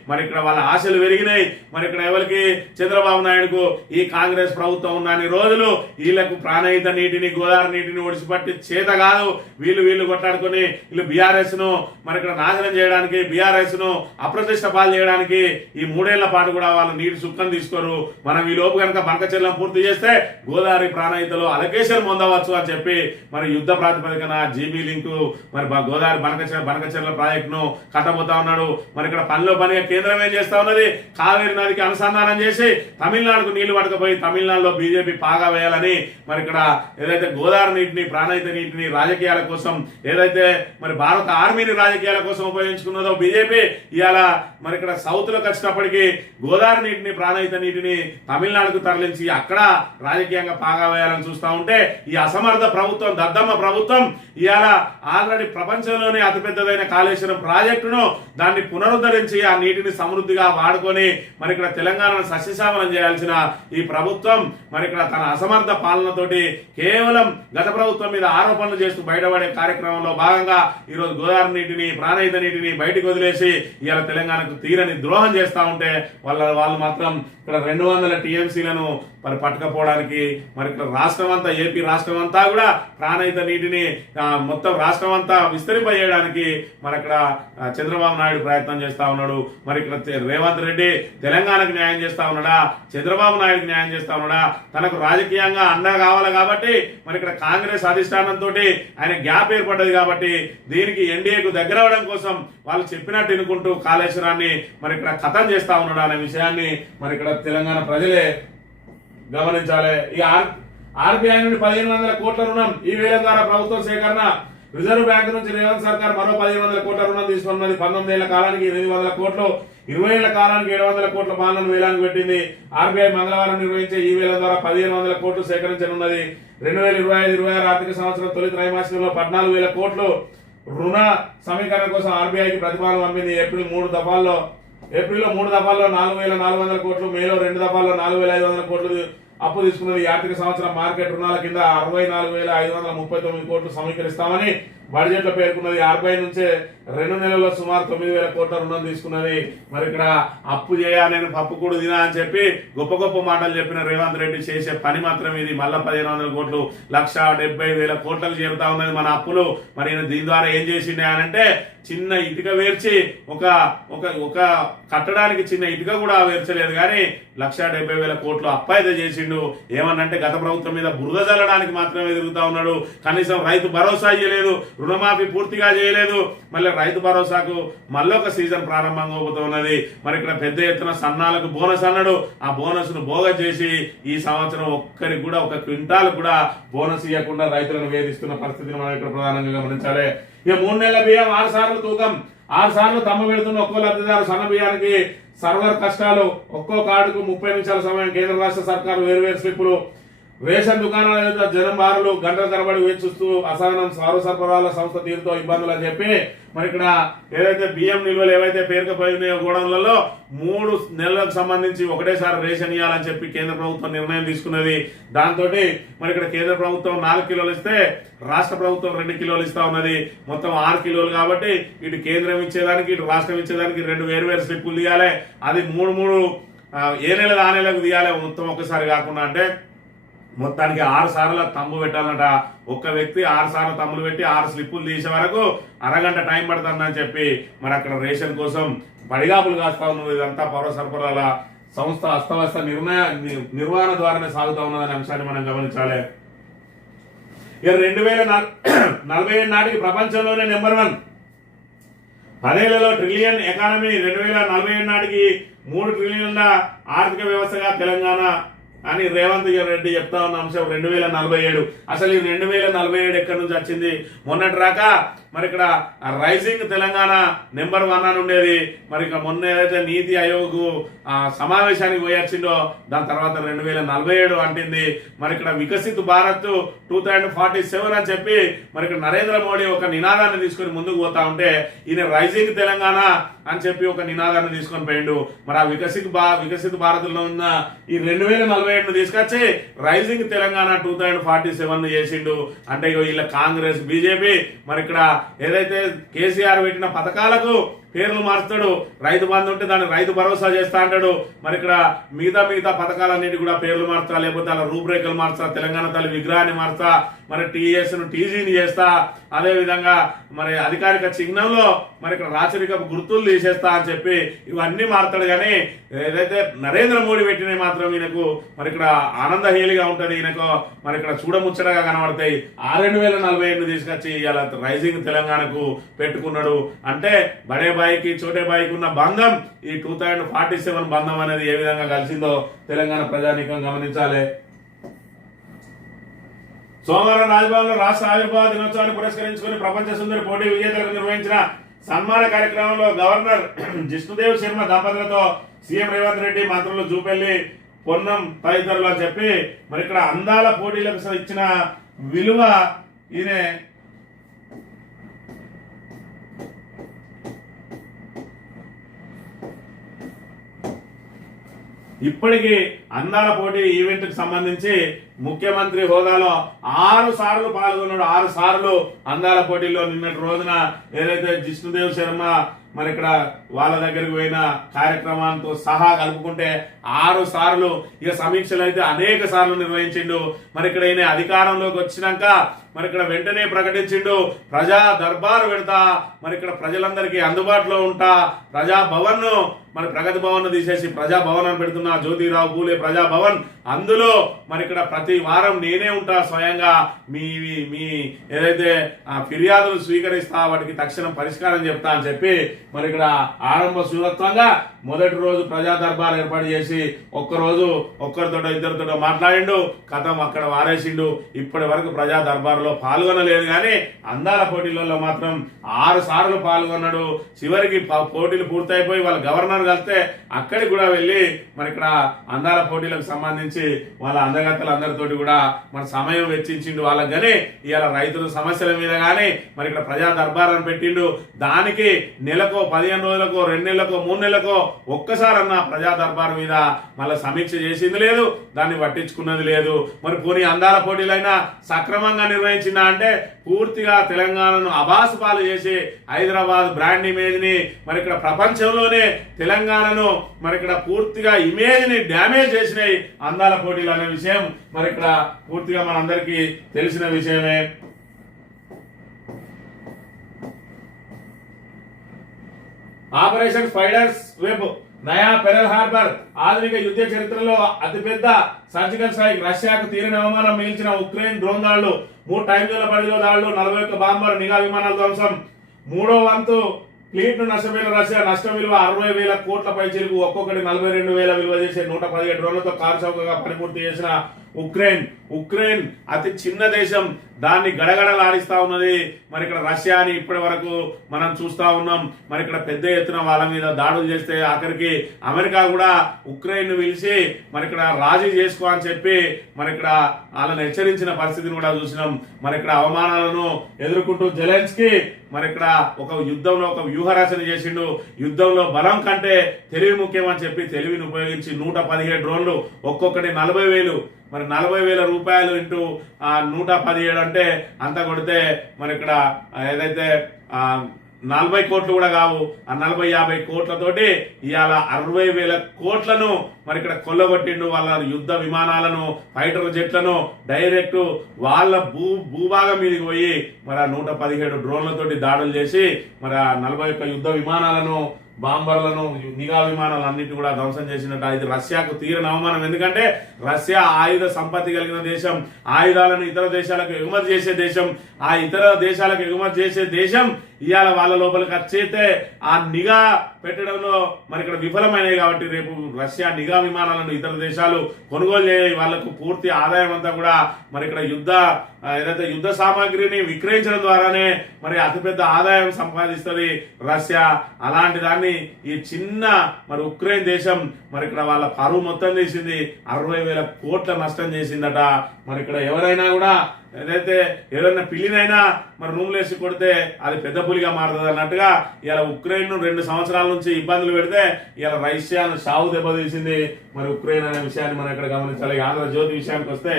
మరి ఇక్కడ వాళ్ళ ఆశలు పెరిగినాయి. మరి ఇక్కడ ఎవరికి చంద్రబాబు నాయుడుకు ఈ కాంగ్రెస్ ప్రభుత్వం ఉన్నన్ని రోజులు వీళ్లకు ప్రాణహిత నీటిని గోదావరి నీటిని ఒడిసిపట్టి చేత కాదు. వీళ్ళు కొట్లాడుకుని వీళ్ళు బీఆర్ఎస్ ను మరి ఇక్కడ నాశనం చేయడానికి, బీఆర్ఎస్ ను అప్రతిష్ట పాలు చేయడానికి ఈ 3 ఏళ్ల పాటు కూడా వాళ్ళు నీటి సుక్కం తీసుకోరు. మనం ఈ లోపు కనుక బంకచెర్లను పూర్తి చేస్తే గోదావరి ప్రాణహితలో అలకేషన్ పొందవచ్చు అని చెప్పి మరి యుద్ధ ప్రాతిపదికన జీబీ లింకు మరి గోదావరి బనకచెర్ల ప్రాజెక్ట్ ను కట్టబోతా ఉన్నాడు. మరి ఇక్కడ పనిలో పనిగా కేంద్రం ఏం చేస్తా ఉన్నది, కావేరి నదికి అనుసంధానం చేసి తమిళనాడుకు నీళ్లు పడకపోయి తమిళనాడులో బీజేపీ పాగా వేయాలని మరి ఇక్కడ ఏదైతే గోదావరి నీటిని ప్రాణహిత నీటిని రాజకీయాల కోసం ఏదైతే మరి భారత ఆర్మీని రాజకీయాల కోసం ఉపయోగించుకున్నదో బీజేపీ, ఇవాళ మరి ఇక్కడ సౌత్ లోకి వచ్చినప్పటికీ గోదావరి నీటిని ప్రాణహిత నీటిని తమిళనాడుకు తరలించి అక్కడ రాజకీయంగా పాగా వేయాలని చూస్తా ఉంటే ఈ అసమర్థ ప్రభుత్వం, దద్దమ్మ ప్రభుత్వం ఇవాళ ఆల్రెడీ ప్రపంచంలోనే అతిపెద్దదైన కాళేశ్వరం ప్రాజెక్టును దాన్ని పునరుద్ధరించి ఆ నీటిని సమృద్ధిగా వాడుకొని మరి ఇక్కడ తెలంగాణను సస్యశ్యామలం చేయాల్సిన ఈ ప్రభుత్వం మరి ఇక్కడ తన అసమర్థ పాలనతోటి కేవలం గత ప్రభుత్వం మీద ఆరోపణలు చేస్తూ బయటపడే కార్యక్రమంలో భాగంగా ఈరోజు గోదావరి నీటిని ప్రాణహిత నీటిని బయటకు వదిలేసి ఇవాళ తెలంగాణకు తీరని ద్రోహం చేస్తా ఉంటే వాళ్ళు మాత్రం ఇక్కడ 200 టీఎంసీలను మరి పట్టుకపోవడానికి మరి ఇక్కడ రాష్ట్రం అంతా ఏపీ రాష్ట్రం అంతా కూడా ప్రాణహిత నీటిని మొత్తం రాష్ట్రం అంతా విస్తరింపజేయడానికి మరి అక్కడ చంద్రబాబు నాయుడు ప్రయత్నం చేస్తా ఉన్నాడు. మరి ఇక్కడ రేవంత్ రెడ్డి తెలంగాణకు న్యాయం చేస్తా ఉన్నాడా, చంద్రబాబు నాయుడుకి న్యాయం చేస్తా ఉన్నాడా? తనకు రాజకీయంగా అండ కావాలి కాబట్టి మరి ఇక్కడ కాంగ్రెస్ అధిష్టానంతో ఆయన గ్యాప్ ఏర్పడ్డది కాబట్టి దీనికి ఎన్డీఏకు దగ్గర అవడం కోసం వాళ్ళు చెప్పినట్టు వినుకుంటూ కాళేశ్వరాన్ని మరి ఇక్కడ ఖతం చేస్తా ఉన్నాడు అనే విషయాన్ని మరి ఇక్కడ తెలంగాణ ప్రజలే గమనించాలి. ఈ ఆర్బీఐ నుండి 1500 కోట్ల రుణం ఈ వేల ద్వారా ప్రభుత్వ సేకరణ. రిజర్వ్ బ్యాంక్ నుంచి రేవంత్ సర్కార్ మరో 1500 కోట్ల రుణం తీసుకున్నది. 19 ఏళ్ల కాలానికి 800 కోట్లు, 20 ఏళ్ల కాలానికి 700 కోట్ల బాండ్లను వేలానికి పెట్టింది. ఆర్బీఐ మంగళవారం నిర్వహించే ఈ వేల ద్వారా 1500 కోట్లు సేకరించనున్నది. 2025-26 ఆర్థిక సంవత్సరం తొలి త్రైమాసికంలో 14,000 కోట్లు రుణ సమీకరణ కోసం ఆర్బీఐకి ప్రతిపాదన పంపింది. ఏప్రిల్లో 3 దఫాల్లో 4,400 కోట్లు, మేలో 2 దఫాల్లో 4,500 కోట్లు అప్పు తీసుకున్నది. ఈ ఆర్థిక సంవత్సరం మార్కెట్ రుణాల కింద 64,539 కోట్లు సమీకరిస్తామని బడ్జెట్ లో పేర్కొన్నది. ఆర్బీఐ నుంచే 2 నెలల్లో సుమారు 9,000 కోట్ల రుణం తీసుకున్నది. మరి ఇక్కడ అప్పు చేయ నేను పప్పు కూడా తినా అని చెప్పి గొప్ప మాటలు చెప్పిన రేవంత్ రెడ్డి చేసే పని మాత్రం ఇది. మళ్ళా 1,500 కోట్లు 1,70,000 కోట్లకు చేరుతా ఉన్నది మన అప్పులు. మరి దీని ద్వారా ఏం చేసిండే అంటే చిన్న ఇటుక వేర్చి ఒక కట్టడానికి చిన్న ఇటుక కూడా వేర్చలేదు కానీ 1,70,000 కోట్లు అప్పు అయితే చేసిండు. ఏమన్నంటే గత ప్రభుత్వం మీద బురద చల్లడానికి మాత్రమే తిరుగుతా ఉన్నాడు. కనీసం రైతు భరోసా ఇయ్యలేదు, రుణమాఫీ పూర్తిగా చేయలేదు. మళ్ళీ రైతు భరోసాకు మళ్ళొక సీజన్ ప్రారంభంగా అవుతున్నది. మరి ఇక్కడ పెద్ద ఎత్తున సన్నాలకు బోనస్ అన్నాడు. ఆ బోనస్ ను బోగస్ చేసి ఈ సంవత్సరం ఒక్కరికి కూడా 1 క్వింటాల్ కూడా బోనస్ ఇవ్వకుండా రైతులను వేధిస్తున్న పరిస్థితిని మనం ఇక్కడ ప్రధానంగా గమనించాలి. ఇక 3 నెలల బియ్యం 6 సార్లు తూకం, 6 సార్లు తమ్మ పెడుతున్న ఒక్కో లబ్ధిదారు సన్న బియ్యానికి సర్వర్ కష్టాలు. ఒక్కో కార్డుకు 30 నిమిషాల సమయం. కేంద్ర రాష్ట్ర సర్కారు వేరువేరు స్లిప్పులు. రేషన్ దుకాణాల యొక్క జనం బారులు గంటల తరబడి వేచి చూస్తూ అసహనం. సారు సరఫరాల సంస్థ తీరుతో ఇబ్బందులు అని చెప్పి మరి ఇక్కడ ఏదైతే బియ్యం నిల్వలు ఏవైతే పేరుకుపోయినాయో గోడౌన్లలో 3 నెలలకు సంబంధించి ఒకటేసారి రేషన్ ఇవ్వాలని చెప్పి కేంద్ర ప్రభుత్వం నిర్ణయం తీసుకున్నది. దాంతో మరి ఇక్కడ కేంద్ర ప్రభుత్వం 4 కిలోలు ఇస్తే రాష్ట్ర ప్రభుత్వం 2 కిలోలు ఇస్తా ఉన్నది. మొత్తం 6 కిలోలు కాబట్టి ఇటు కేంద్రం ఇచ్చేదానికి ఇటు రాష్ట్రం ఇచ్చేదానికి 2 వేరు స్లిప్పులు తీయాలి. అది 3 ఏ నెల ఆ నెలకు తీయాలి మొత్తం ఒక్కసారి కాకుండా. అంటే మొత్తానికి 6 సార్లు తమ్ము పెట్టాలంట. ఒక్క వ్యక్తి 6 సార్లు తమ్ములు పెట్టి 6 స్లిప్పులు తీసే వరకు అరగంట టైం పడుతుందని చెప్పి మరి అక్కడ రేషన్ కోసం పడిగాపులు కాస్తా ఉన్నది. ఇదంతా పౌర సరఫరాల సంస్థ అస్తవ్యస్త నిర్వహణ ద్వారానే సాగుతా ఉన్నదనే అంశాన్ని మనం గమనించాలి. ఇక 2047 నాటికి ప్రపంచంలోనే నెంబర్ 1 10 ఏళ్లలో ట్రిలియన్ ఎకానమీ. 2047 నాటికి 3 ట్రిలియన్ల ఆర్థిక వ్యవస్థగా తెలంగాణ అని రేవంత్ రెడ్డి చెప్తా ఉన్న అంశం 2047. అసలు ఈ 2047 ఎక్కడి నుంచి వచ్చింది? మొన్నటి రాక మరి ఇక్కడ రైజింగ్ తెలంగాణ నెంబర్ 1 అని ఉండేది. మరి ఇక మొన్న ఏదైతే నీతి ఆయోగ్ సమావేశానికి పోయొచ్చిండో దాని తర్వాత 2047 అంటింది. మరి ఇక్కడ వికసిత్ భారత్ 2047 అని చెప్పి మరి ఇక్కడ నరేంద్ర మోడీ ఒక నినాదాన్ని తీసుకొని ముందుకు పోతా ఉంటే ఈయన రైజింగ్ తెలంగాణ అని చెప్పి ఒక నినాదాన్ని తీసుకొని పోయిండు. మరి ఆ వికసిత్ భారత్ లో ఉన్న ఈ 2047 తీసుకొచ్చి రైజింగ్ తెలంగాణ 2047 చేసిండు. అంటే వీళ్ళ కాంగ్రెస్ బీజేపీ మరి ఇక్కడ ఏదైతే కేసీఆర్ పెట్టిన పథకాలకు పేర్లు మార్చుతాడు. రైతు బంధు ఉంటే దాన్ని రైతు భరోసా చేస్తా అంటాడు. మరి ఇక్కడ మిగతా పథకాలన్నిటి కూడా పేర్లు మార్చా, లేకపోతే అలా రూపురేఖలు మార్చా, తెలంగాణ తల్లి విగ్రహాన్ని మార్చా, మరి టీఎస్ను టీజీని చేస్తా, అదే విధంగా మరి అధికారిక చిహ్నంలో మరి ఇక్కడ రాచరికపు గుర్తులు తీసేస్తా అని చెప్పి ఇవన్నీ మారుతాడు. కానీ ఏదైతే నరేంద్ర మోడీ పెట్టినవి మాత్రం ఈయనకు మరి ఇక్కడ ఆనందహేలిగా ఉంటది. ఈయనకు మరి ఇక్కడ చూడముచ్చటగా కనబడతాయి. 2047 తీసుకొచ్చి ఇలా రైజింగ్ తెలంగాణకు పెట్టుకున్నాడు. అంటే బడే బాయికి చోటే బాయికి ఉన్న బంధం ఈ 2047 బంధం అనేది ఏ విధంగా కలిసిందో తెలంగాణ ప్రజానీకం గమనించాలి. సోమవారం రాజ్భవన్ లో రాష్ట్ర ఆవిర్భావ దినోత్సవాన్ని పురస్కరించుకుని ప్రపంచ సుందరి పోటీ విజేతలకు నిర్వహించిన సన్మాన కార్యక్రమంలో గవర్నర్ జిష్ణుదేవ్ శర్మ దంపతులతో సీఎం రేవంత్ రెడ్డి, మంత్రులు జూపల్లి, పొన్నం తదితరులు అని చెప్పి మరి ఇక్కడ అందాల పోటీలకు ఇచ్చిన విలువ ఈయన ఇప్పటికీ అందాల పోటీ ఈవెంట్ కి సంబంధించి ముఖ్యమంత్రి హోదాలో 6 సార్లు పాల్గొన్నాడు. 6 సార్లు అందాల పోటీలో నిన్నటి రోజున ఏదైతే జిష్ణుదేవ్ శర్మ మరి ఇక్కడ వాళ్ళ దగ్గరికి పోయిన కార్యక్రమాలతో సహా కలుపుకుంటే 6 సార్లు, ఇక సమీక్షలు అయితే అనేక సార్లు నిర్వహించిండు. మరి ఇక్కడ ఈయన అధికారంలోకి వచ్చినాక మరి ఇక్కడ వెంటనే ప్రకటించిండు ప్రజా దర్బారు పెడతా, మరి ఇక్కడ ప్రజలందరికీ అందుబాటులో ఉంటా, ప్రజాభవన్ ను మరి ప్రగతి భవన్ ను తీసేసి ప్రజాభవన్ అని పెడుతున్నా, జ్యోతిరావు పూలే ప్రజాభవన్, అందులో మరి ఇక్కడ ప్రతి వారం నేనే ఉంటా, స్వయంగా మీ ఏదైతే ఫిర్యాదులు స్వీకరిస్తా, వాటికి తక్షణం పరిష్కారం చెప్తా అని చెప్పి మరి ఇక్కడ ఆరంభ శూరత్వంగా మొదటి రోజు ప్రజా దర్బార్ ఏర్పాటు చేసి ఒక్కరితోటో ఇద్దరితోటో మాట్లాడిండు, కథం అక్కడ వారేసిండు. ఇప్పటి వరకు ప్రజా దర్బార్లో పాల్గొనలేదు. కానీ అందాల పోటీలలో మాత్రం 6 సార్లు పాల్గొన్నాడు. చివరికి పోటీలు పూర్తయిపోయి వాళ్ళ గవర్నర్ కలిస్తే అక్కడికి కూడా వెళ్ళి మరి ఇక్కడ అందాల పోటీలకు సంబంధించి వాళ్ళ అందగత్తలు అందరితోటి కూడా మన సమయం వెచ్చించిండు వాళ్ళకి. కానీ ఇవాళ రైతుల సమస్యల మీద కానీ మరి ఇక్కడ ప్రజా దర్బార్ అని పెట్టిండు. దానికి నెలకో 15 రోజులకో 2 నెలలకో 3 నెలలకో ఒక్కసారన్నా ప్రజా దర్బార్ మీద మళ్ళీ సమీక్ష చేసింది లేదు, దాన్ని పట్టించుకున్నది లేదు. మరి పోనీ అందాల పోటీలైనా సక్రమంగా నిర్వహించిందా అంటే పూర్తిగా తెలంగాణను అబాసు పాలు చేసి హైదరాబాద్ బ్రాండ్ ఇమేజ్ ని మరి ఇక్కడ ప్రపంచంలోనే తెలంగాణను మరి ఇక్కడ పూర్తిగా ఇమేజ్ ని డ్యామేజ్ చేసినాయి అందాల పోటీలు అనే విషయం మరి ఇక్కడ పూర్తిగా మనందరికీ తెలిసిన విషయమే. ఆపరేషన్ స్పైడర్స్ వెబ్, నయా పెరల్ హార్బర్, ఆధునిక యుద్ధ చరిత్రలో అతిపెద్ద సర్జికల్ స్ట్రైక్, రష్యాకు తీరని అవమానం మిగిల్చిన ఉక్రెయిన్ డ్రోన్ దాడులు, 3 టైం జోన్ల పరిధిలో దాడులు, 41 బాంబర్ నిఘా విమానాల ధ్వంసం, 3వ వంతు ఫ్లీట్ ను నష్టపోయిన రష్యా, నష్టం విలువ 60,000 కోట్ల పైచిలుకు, ఒక్కొక్కటి 42,000 విలువ చేసే 117 డ్రోన్లతో కారుచౌకగా పనిపూర్తి చేసిన ఉక్రెయిన్ అతి చిన్న దేశం, దాన్ని గడగడలాడిస్తా ఉన్నది. మరి ఇక్కడ రష్యాని ఇప్పటి వరకు మనం చూస్తా ఉన్నాం. మరి ఇక్కడ పెద్ద ఎత్తున వాళ్ళ మీద దాడులు చేస్తే ఆఖరికి అమెరికా కూడా ఉక్రెయిన్ పిలిచి మరి ఇక్కడ రాజీ చేసుకో అని చెప్పి మరి ఇక్కడ వాళ్ళని హెచ్చరించిన పరిస్థితిని కూడా చూసినాం. మరి ఇక్కడ అవమానాలను ఎదుర్కొంటూ జెలెన్స్కీ మరి ఇక్కడ ఒక యుద్ధంలో ఒక వ్యూహరచన చేసిండు. యుద్ధంలో బలం కంటే తెలివి ముఖ్యం అని చెప్పి తెలివిని ఉపయోగించి 117 డ్రోన్లు, ఒక్కొక్కటి 40,000, మరి 40,000 రూపాయలు ఇంటూ 117 అంటే అంత కొడితే మరి ఇక్కడ ఏదైతే 40 కోట్లు కూడా కావు, ఆ 40-50 కోట్లతోటి ఇవాళ 60,000 కోట్లను మరి ఇక్కడ కొల్లగొట్టిండు. వాళ్ళ యుద్ధ విమానాలను, ఫైటర్ జెట్లను డైరెక్ట్ వాళ్ళ భూభాగం మీదకి పోయి మరి 117 డ్రోన్లతోటి దాడులు చేసి మరి 41 యుద్ధ విమానాలను, బాంబర్లను, నిఘా విమానాలు అన్నిటి కూడా ధ్వంసం చేసినట్టు. ఇది రష్యాకు తీరని అవమానం. ఎందుకంటే రష్యా ఆయుధ సంపత్తి కలిగిన దేశం, ఆయుధాలను ఇతర దేశాలకు ఎగుమతి చేసే దేశం. ఆ ఇతర దేశాలకు ఎగుమతి చేసే దేశం ఇవాళ వాళ్ళ లోపలికి వచ్చైతే ఆ నిఘా పెట్టడంలో మరి ఇక్కడ విఫలమైనవి కాబట్టి రేపు రష్యా నిఘా విమానాలను ఇతర దేశాలు కొనుగోలు చేయ వాళ్లకు పూర్తి ఆదాయం అంతా కూడా మరి ఇక్కడ ఏదైతే యుద్ధ సామాగ్రిని విక్రయించడం ద్వారానే మరి అతిపెద్ద ఆదాయం సంపాదిస్తుంది రష్యా. అలాంటి దాన్ని ఈ చిన్న మరి ఉక్రెయిన్ దేశం మరి ఇక్కడ వాళ్ళ పరువు మొత్తం చేసింది, 60,000 కోట్ల నష్టం చేసిందట. మరి ఇక్కడ ఎవరైనా కూడా ఏదైనా పిల్లినైనా మరి రూమ్లు వేసి కొడితే అది పెద్ద పులిగా మారుతుంది అన్నట్టుగా ఇలా ఉక్రెయిన్ 2 సంవత్సరాల నుంచి ఇబ్బందులు పెడితే ఇలా రష్యాను సాగు దెబ్బతీసింది మరి ఉక్రెయిన్ అనే విషయాన్ని మనం ఇక్కడ గమనించాలి. ఆంధ్రజ్యోతి విషయానికి వస్తే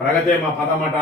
ప్రగతే మా పదమట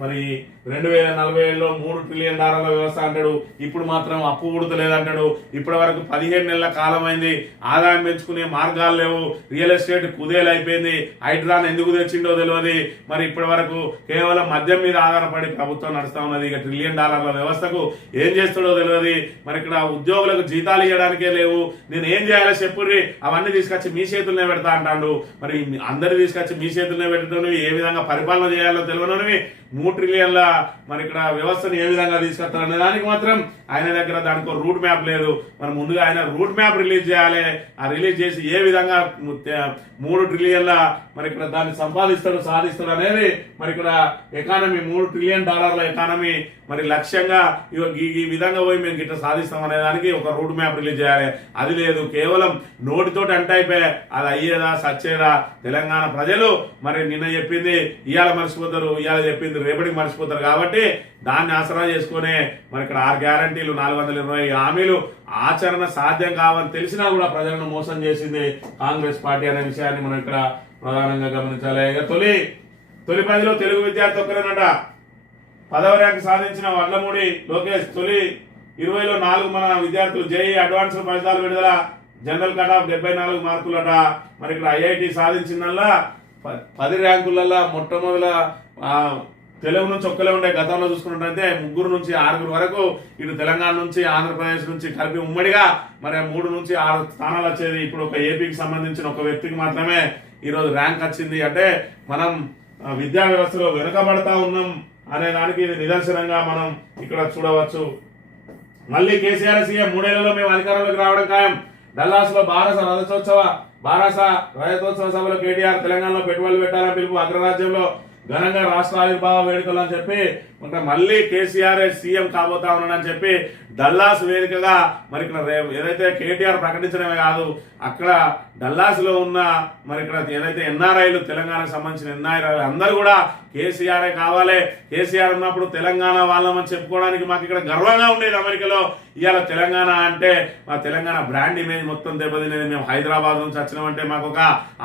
మరి 2047లో $3 ట్రిలియన్ వ్యవస్థ అంటాడు, ఇప్పుడు మాత్రం అప్పు ఊడతలేదంటాడు. ఇప్పటి వరకు 15 నెలల కాలం అయింది, ఆదాయం పెంచుకునే మార్గాలు లేవు, రియల్ ఎస్టేట్ కుదేలు అయిపోయింది, హైడ్రాన్ ఎందుకు తెచ్చిండో తెలియదు. మరి ఇప్పటి వరకు కేవలం మద్యం మీద ఆధారపడి ప్రభుత్వం నడుస్తా ఉన్నది. ఇక $1 ట్రిలియన్ వ్యవస్థకు ఏం చేస్తాడో తెలియదు. మరి ఇక్కడ ఉద్యోగులకు జీతాలు ఇవ్వడానికే లేవు, నేను ఏం చేయాలో చెప్పుర్రి, అవన్నీ తీసుకొచ్చి మీ చేతుల్నే పెడతా అంటాడు. మరి అందరు తీసుకొచ్చి మీ చేతుల్నే పెట్టడం ఏ విధంగా పరిపాలన చేయాలో తెలియనివి, $3 ట్రిలియన్ల మరి ఇక్కడ వ్యవస్థను ఏ విధంగా తీసుకొస్తారనే దానికి మాత్రం ఆయన దగ్గర దానికి రూట్ మ్యాప్ లేదు. మరి ముందుగా ఆయన రూట్ మ్యాప్ రిలీజ్ చేయాలి. ఆ రిలీజ్ చేసి ఏ విధంగా $3 ట్రిలియన్ల మరి ఇక్కడ దాన్ని సాధిస్తాడు అనేది మరి ఇక్కడ ఎకానమీ $3 ట్రిలియన్ ఎకానమీ మరి లక్ష్యంగా ఈ విధంగా పోయి మేము గిట్ట సాధిస్తాం అనే దానికి ఒక రూట్ మ్యాప్ రిలీజ్ చేయాలి. అది లేదు, కేవలం నోటితోటి అయిపోయా అది అయ్యేదా సచ్చేదా. తెలంగాణ ప్రజలు మరి నిన్న చెప్పింది ఇవాళ మర్చిపోతారు, ఇవాళ చెప్పింది రేపటికి మర్చిపోతారు. కాబట్టి దాన్ని ఆసరా చేసుకునే మరి ఇక్కడ 6 గ్యారంటీలు 420 హామీలు ఆచరణ సాధ్యం కావని తెలిసినా కూడా ప్రజలను మోసం చేసింది కాంగ్రెస్ పార్టీ అనే విషయాన్ని మనం ఇక్కడ ప్రధానంగా గమనించాలి. ఇక తొలి 10లో తెలుగు విద్యార్థి ఒక్కరేనట 10వ ర్యాంక్ సాధించిన వడ్లమూడి లోకేష్. తొలి 20లో 4 మన విద్యార్థులు జేఈ అడ్వాన్స్ ఫలితాలు విడుదల, జనరల్ కట్ ఆఫ్ 74 మార్కులట. మరి ఇక్కడ ఐఐటి సాధించిందల్లా 10 ర్యాంకులలో మొట్టమొదల తెలుగు నుంచి ఒక్కలే ఉండే. గతంలో చూసుకున్నట్టయితే 3 నుంచి 6 వరకు ఇటు తెలంగాణ నుంచి ఆంధ్రప్రదేశ్ నుంచి కలిపి ఉమ్మడిగా మరి 3 నుంచి 6 స్థానాలు వచ్చేది. ఇప్పుడు ఒక ఏపీకి సంబంధించిన ఒక వ్యక్తికి మాత్రమే ఈరోజు ర్యాంక్ వచ్చింది. అంటే మనం విద్యా వ్యవస్థలో వెనుకబడతా ఉన్నాం అనే దానికి ఇది నిదర్శనంగా మనం ఇక్కడ చూడవచ్చు. మళ్ళీ కేసీఆర్ సీఎం 3 ఏళ్లలో మేము అధికారంలోకి రావడం ఖాయం. డల్లాస్ లో బారాస రజతోత్సవ సభలో కేటీఆర్ తెలంగాణలో పెట్టుబడులు పెట్టాలని పిలుపు. అగ్రరాజ్యంలో ఘనంగా రాష్ట్ర ఆవిర్భావ వేడుకలు అని చెప్పి మళ్ళీ కేసీఆర్ సీఎం కాబోతా ఉన్నాడని చెప్పి డల్లాస్ వేదికగా మరి ఇక్కడ ఏదైతే కేటీఆర్ ప్రకటించడమే కాదు, అక్కడ డల్లాస్ లో ఉన్న మరి ఇక్కడ ఏదైతే ఎన్ఆర్ఐలు తెలంగాణకు సంబంధించిన ఎన్ఆర్ఐలు అందరూ కూడా కేసీఆర్ కావాలి, కేసీఆర్ ఉన్నప్పుడు తెలంగాణ వాళ్ళమని చెప్పుకోవడానికి మాకు ఇక్కడ గర్వంగా ఉండేది. అమెరికాలో ఇవాళ తెలంగాణ అంటే మా తెలంగాణ బ్రాండ్ ఇమేజ్ మొత్తం దెబ్బతినేది. మేము హైదరాబాద్ నుంచి వచ్చినామంటే మాకు ఒక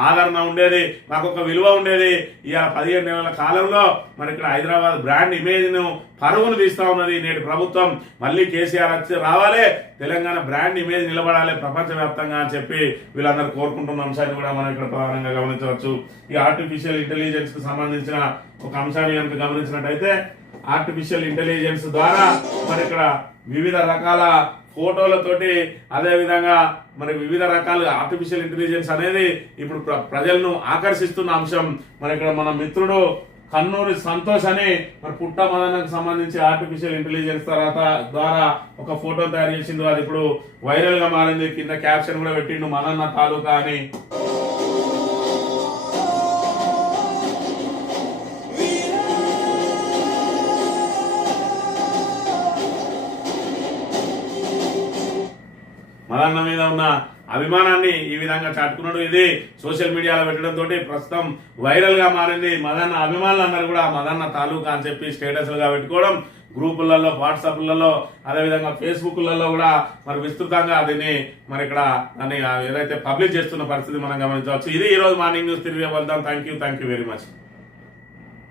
ఆదరణ ఉండేది, మాకు ఒక విలువ ఉండేది. ఇవాళ 15 నెలల కాలంలో మరి ఇక్కడ హైదరాబాద్ బ్రాండ్ ఇమేజ్ ను పరుగును తీస్తా ఉన్నది నేటి ప్రభుత్వం. మళ్ళీ కేసీఆర్ వచ్చి రావాలి, తెలంగాణ బ్రాండ్ ఇమేజ్ నిలబడాలి ప్రపంచవ్యాప్తంగా అని చెప్పి వీళ్ళందరూ కోరుకుంటున్న అంశాన్ని కూడా మనం ఇక్కడ ప్రధానంగా గమనించవచ్చు. ఈ ఆర్టిఫిషియల్ ఇంటెలిజెన్స్ కు సంబంధించిన ఒక అంశాన్ని కనుక గమనించినట్టయితే ఆర్టిఫిషియల్ ఇంటెలిజెన్స్ ద్వారా మరి ఇక్కడ వివిధ రకాల ఫోటోలతోటి అదే విధంగా మరి వివిధ రకాల ఆర్టిఫిషియల్ ఇంటెలిజెన్స్ అనేది ఇప్పుడు ప్రజలను ఆకర్షిస్తున్న అంశం. మరి ఇక్కడ మన మిత్రుడు కన్నూరి సంతోష్ అని మరి పుట్ట మదనకు సంబంధించి ఆర్టిఫిషియల్ ఇంటెలిజెన్స్ ద్వారా ఒక ఫోటో తయారు చేసిండు. అది ఇప్పుడు వైరల్ గా మారింది. కింద క్యాప్షన్ కూడా పెట్టిండు మదన్న తాలూకా అని. మదన్న మీద ఉన్న అభిమానాన్ని ఈ విధంగా చాటుకున్నాడు. ఇది సోషల్ మీడియాలో పెట్టడంతో ప్రస్తుతం వైరల్ గా మారింది. మదన్న అభిమానులు అందరూ కూడా మదన్న తాలూకా అని చెప్పి స్టేటస్లుగా పెట్టుకోవడం, గ్రూపులలో వాట్సాప్లలో అదేవిధంగా ఫేస్బుక్లలో కూడా మరి విస్తృతంగా దీన్ని మరి ఇక్కడ దాన్ని ఏదైతే పబ్లిష్ చేస్తున్న పరిస్థితి మనం గమనించవచ్చు. ఇది ఈ రోజు మార్నింగ్ న్యూస్. తిరిగి వెళ్దాం. Thank you very much.